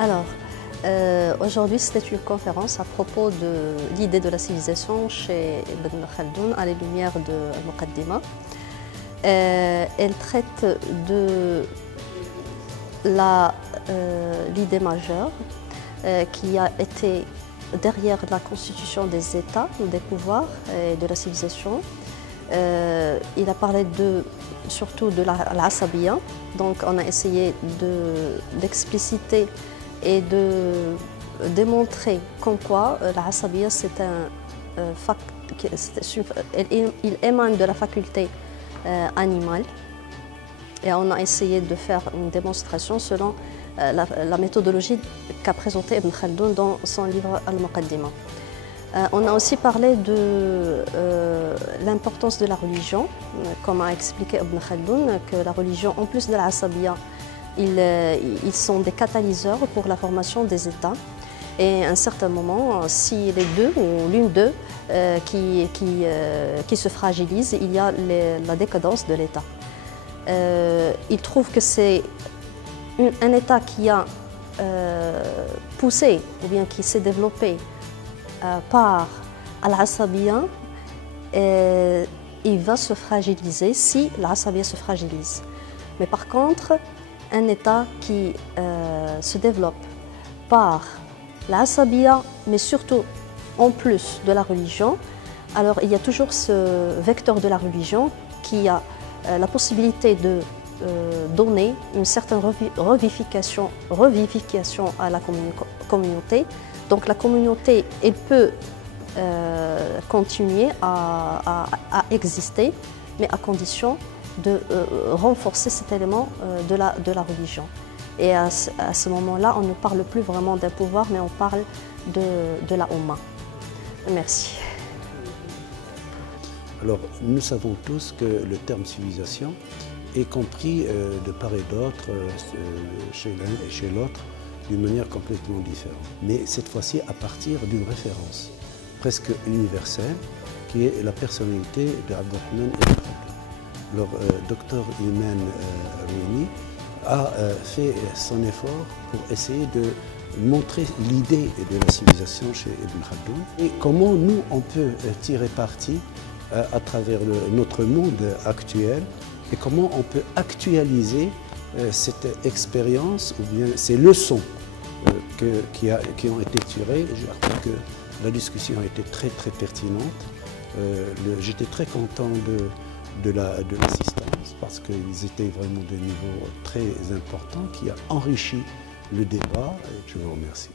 Alors, aujourd'hui, c'était une conférence à propos de l'idée de la civilisation chez Ibn Khaldoun à la lumière de Al-Muqaddima. Elle traite de l'idée majeure qui a été derrière la constitution des États, des pouvoirs et de la civilisation. Il a parlé surtout de l'asabiyya. Donc on a essayé d'expliciter et de démontrer comme quoi l'asabiyya il émane de la faculté animale. Et on a essayé de faire une démonstration selon la méthodologie qu'a présentée Ibn Khaldoun dans son livre Al-Muqaddima. On a aussi parlé de l'importance de la religion, comme a expliqué Ibn Khaldoun, que la religion, en plus de l'asabiyya, ils sont des catalyseurs pour la formation des États. Et à un certain moment, si les deux ou l'une d'eux qui se fragilise, il y a la décadence de l'État. Il trouve que c'est un État qui a poussé ou bien qui s'est développé par al-asabiyya, il va se fragiliser si l'asabiyya se fragilise. Mais par contre, un État qui se développe par l'asabiyya, mais surtout en plus de la religion, alors il y a toujours ce vecteur de la religion qui a la possibilité de donner une certaine revivification à la communauté. Donc la communauté, elle peut continuer à exister, mais à condition de renforcer cet élément de la religion. Et à ce moment-là, on ne parle plus vraiment d'un pouvoir, mais on parle de la Oumma. Merci. Alors, nous savons tous que le terme civilisation est compris de part et d'autre, chez l'un et chez l'autre, d'une manière complètement différente. Mais cette fois-ci à partir d'une référence presque universelle, qui est la personnalité de Abdelrahman Ibn Khaldoun. Alors, Dr Iman Rouini a fait son effort pour essayer de montrer l'idée de la civilisation chez Ibn Khaldoun et comment nous, on peut tirer parti à travers notre monde actuel et comment on peut actualiser cette expérience ou bien ces leçons qui ont été tirées. Je crois que la discussion a été très pertinente. J'étais très content de l'assistance parce qu'ils étaient vraiment de niveau très important qui a enrichi le débat et je vous remercie.